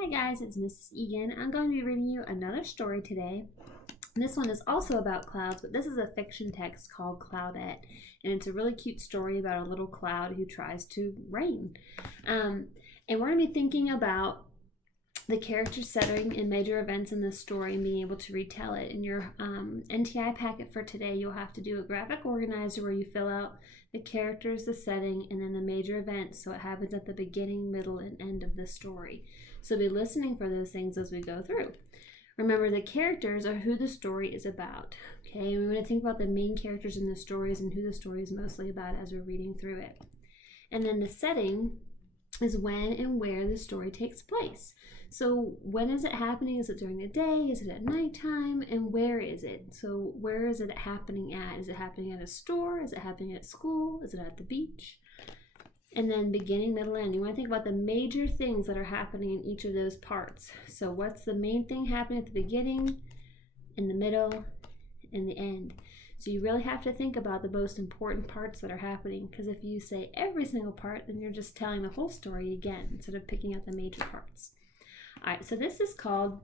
Hi guys, it's Mrs. Egan. I'm going to be reading you another story today. This one is also about clouds, but this is a fiction text called Cloudette, and it's a really cute story about a little cloud who tries to rain. And we're going to be thinking about the character setting and major events in this story and being able to retell it. In your NTI packet for today, you'll have to do a graphic organizer where you fill out the characters, the setting, and then the major events, so it happens at the beginning, middle, and end of the story. So be listening for those things as we go through. Remember, the characters are who the story is about. Okay, and we're going to think about the main characters in the stories and who the story is mostly about as we're reading through it. And then the setting is when and where the story takes place. So when is it happening? Is it during the day? Is it at nighttime? And where is it? So where is it happening at? Is it happening at a store? Is it happening at school? Is it at the beach? And then beginning, middle, end. You want to think about the major things that are happening in each of those parts. So what's the main thing happening at the beginning, in the middle, and the end? So you really have to think about the most important parts that are happening, because if you say every single part, then you're just telling the whole story again instead of picking out the major parts. All right, so this is called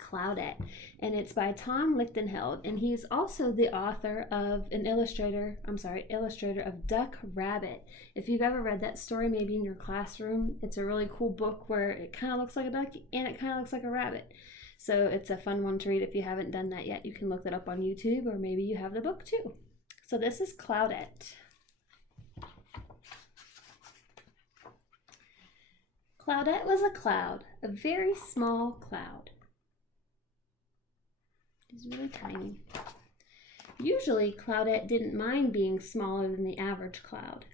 Cloudette, and it's by Tom Lichtenheld, and he's also the author of illustrator of Duck Rabbit. If you've ever read that story, maybe in your classroom, it's a really cool book where it kind of looks like a duck and it kind of looks like a rabbit. So it's a fun one to read. If you haven't done that yet, you can look that up on YouTube, or maybe you have the book too. So this is Cloudette. Cloudette was a cloud, a very small cloud. It's really tiny. Usually, Cloudette didn't mind being smaller than the average cloud.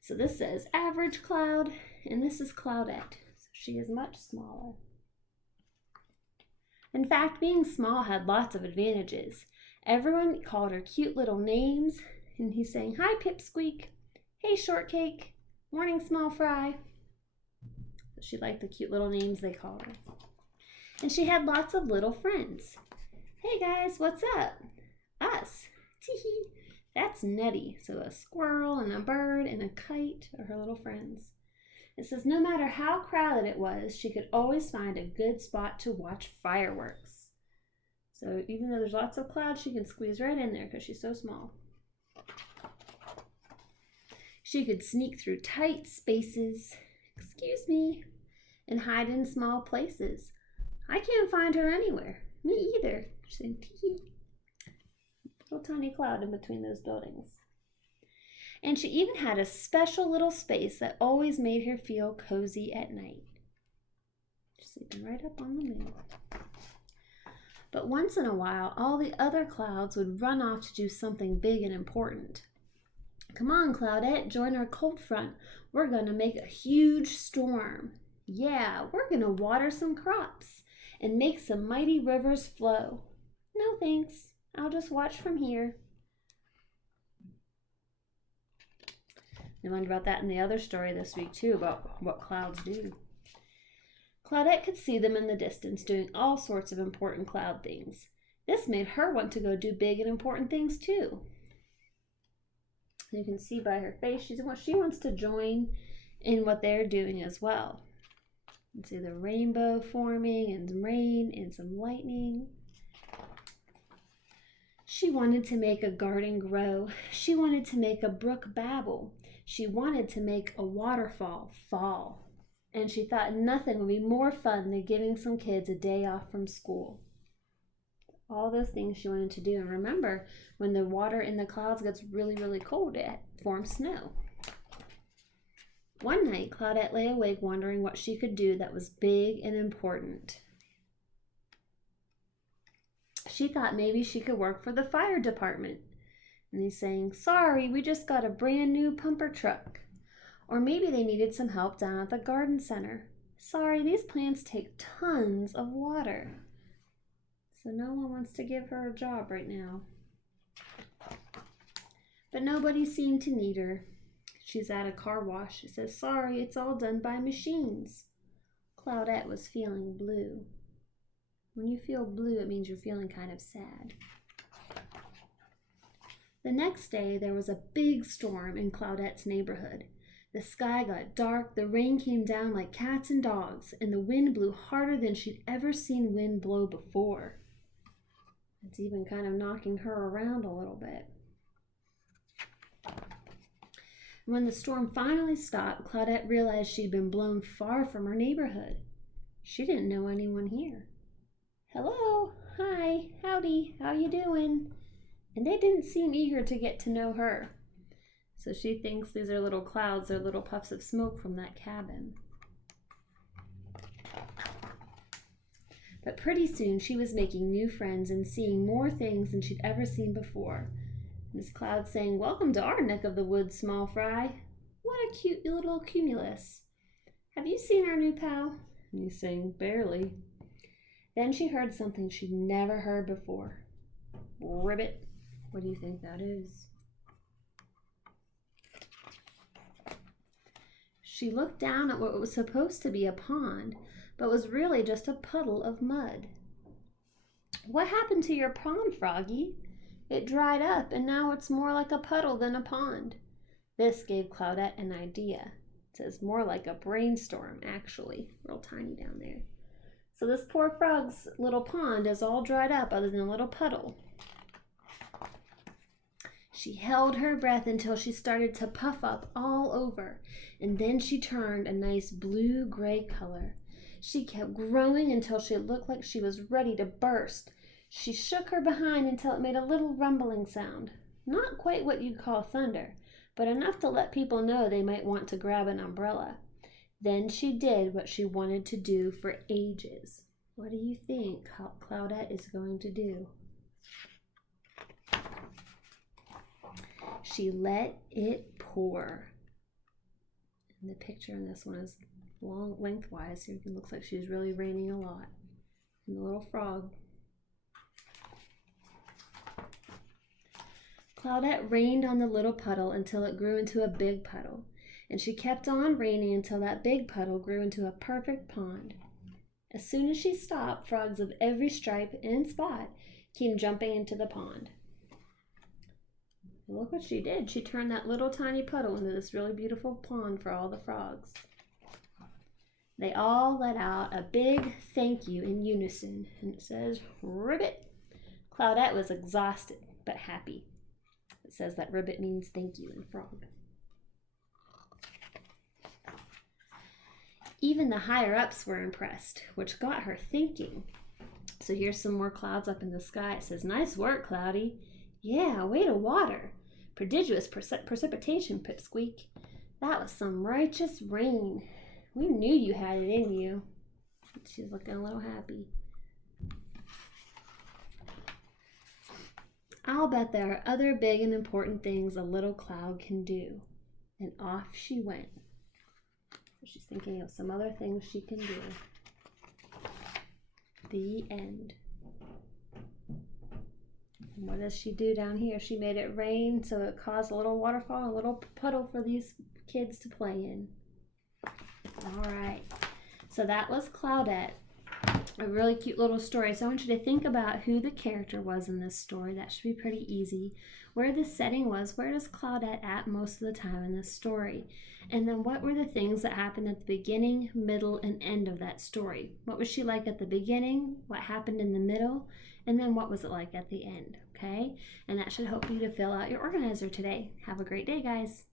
So this says average cloud, and this is Cloudette. So she is much smaller. In fact, being small had lots of advantages. Everyone called her cute little names, and he's saying, "Hi, Pipsqueak. Hey, Shortcake. Morning, Small Fry." So she liked the cute little names they called her. And she had lots of little friends. "Hey guys, what's up?" "Us." "Tee-hee." That's Nettie. So a squirrel and a bird and a kite are her little friends. It says no matter how crowded it was, she could always find a good spot to watch fireworks. So even though there's lots of clouds, she can squeeze right in there because she's so small. She could sneak through tight spaces, excuse me, and hide in small places. "I can't find her anywhere." "Me either." She's saying, "Tee-hee." Little tiny cloud in between those buildings. And she even had a special little space that always made her feel cozy at night. She's sleeping right up on the moon. But once in a while, all the other clouds would run off to do something big and important. "Come on, Cloudette, join our cold front. We're going to make a huge storm. Yeah, we're going to water some crops and make some mighty rivers flow." "No thanks, I'll just watch from here." We learned about that in the other story this week too, about what clouds do. Cloudette could see them in the distance doing all sorts of important cloud things. This made her want to go do big and important things too. You can see by her face she wants to join in what they're doing as well. You can see the rainbow forming and some rain and some lightning. She wanted to make a garden grow. She wanted to make a brook babble. She wanted to make a waterfall fall. And she thought nothing would be more fun than giving some kids a day off from school. All those things she wanted to do. And remember, when the water in the clouds gets really, really cold, it forms snow. One night, Cloudette lay awake wondering what she could do that was big and important. She thought maybe she could work for the fire department. And he's saying, "Sorry, we just got a brand new pumper truck." Or maybe they needed some help down at the garden center. "Sorry, these plants take tons of water." So no one wants to give her a job right now. But nobody seemed to need her. She's at a car wash. She says, "Sorry, it's all done by machines." Cloudette was feeling blue. When you feel blue, it means you're feeling kind of sad. The next day, there was a big storm in Claudette's neighborhood. The sky got dark, the rain came down like cats and dogs, and the wind blew harder than she'd ever seen wind blow before. It's even kind of knocking her around a little bit. When the storm finally stopped, Cloudette realized she'd been blown far from her neighborhood. She didn't know anyone here. Hello, hi, howdy, how you doing? And they didn't seem eager to get to know her. So she thinks these are little clouds, they're little puffs of smoke from that cabin. But pretty soon she was making new friends and seeing more things than she'd ever seen before. Miss Cloud saying, "Welcome to our neck of the woods, small fry. What a cute little cumulus. Have you seen our new pal?" And he's saying, "Barely." Then she heard something she'd never heard before. Ribbit. What do you think that is? She looked down at what was supposed to be a pond, but was really just a puddle of mud. "What happened to your pond, Froggy? It dried up, and now it's more like a puddle than a pond." This gave Cloudette an idea. It says more like a brainstorm, actually. Real tiny down there. So this poor frog's little pond is all dried up other than a little puddle. She held her breath until she started to puff up all over, and then she turned a nice blue-gray color. She kept growing until she looked like she was ready to burst. She shook her behind until it made a little rumbling sound. Not quite what you'd call thunder, but enough to let people know they might want to grab an umbrella. Then she did what she wanted to do for ages. What do you think Cloudette is going to do? She let it pour. And the picture in this one is long lengthwise, so it looks like she's really raining a lot. And the little frog. Cloudette rained on the little puddle until it grew into a big puddle, and she kept on raining until that big puddle grew into a perfect pond. As soon as she stopped, frogs of every stripe and spot came jumping into the pond. Look what she did. She turned that little tiny puddle into this really beautiful pond for all the frogs. They all let out a big thank you in unison, and it says, "Ribbit." Cloudette was exhausted but happy. It says that ribbit means thank you in frog. Even the higher-ups were impressed, which got her thinking. So here's some more clouds up in the sky. It says, "Nice work, Cloudy." "Yeah, way to water. Prodigious precipitation, Pipsqueak. That was some righteous rain. We knew you had it in you." She's looking a little happy. "I'll bet there are other big and important things a little cloud can do." And off she went. She's thinking of some other things she can do. The end. And what does she do down here? She made it rain, so it caused a little waterfall, a little puddle for these kids to play in. All right. So that was Cloudette. A really cute little story. So I want you to think about who the character was in this story. That should be pretty easy. Where the setting was. Where does Cloudette at most of the time in this story? And then what were the things that happened at the beginning, middle, and end of that story? What was she like at the beginning? What happened in the middle? And then what was it like at the end? Okay? And that should help you to fill out your organizer today. Have a great day, guys.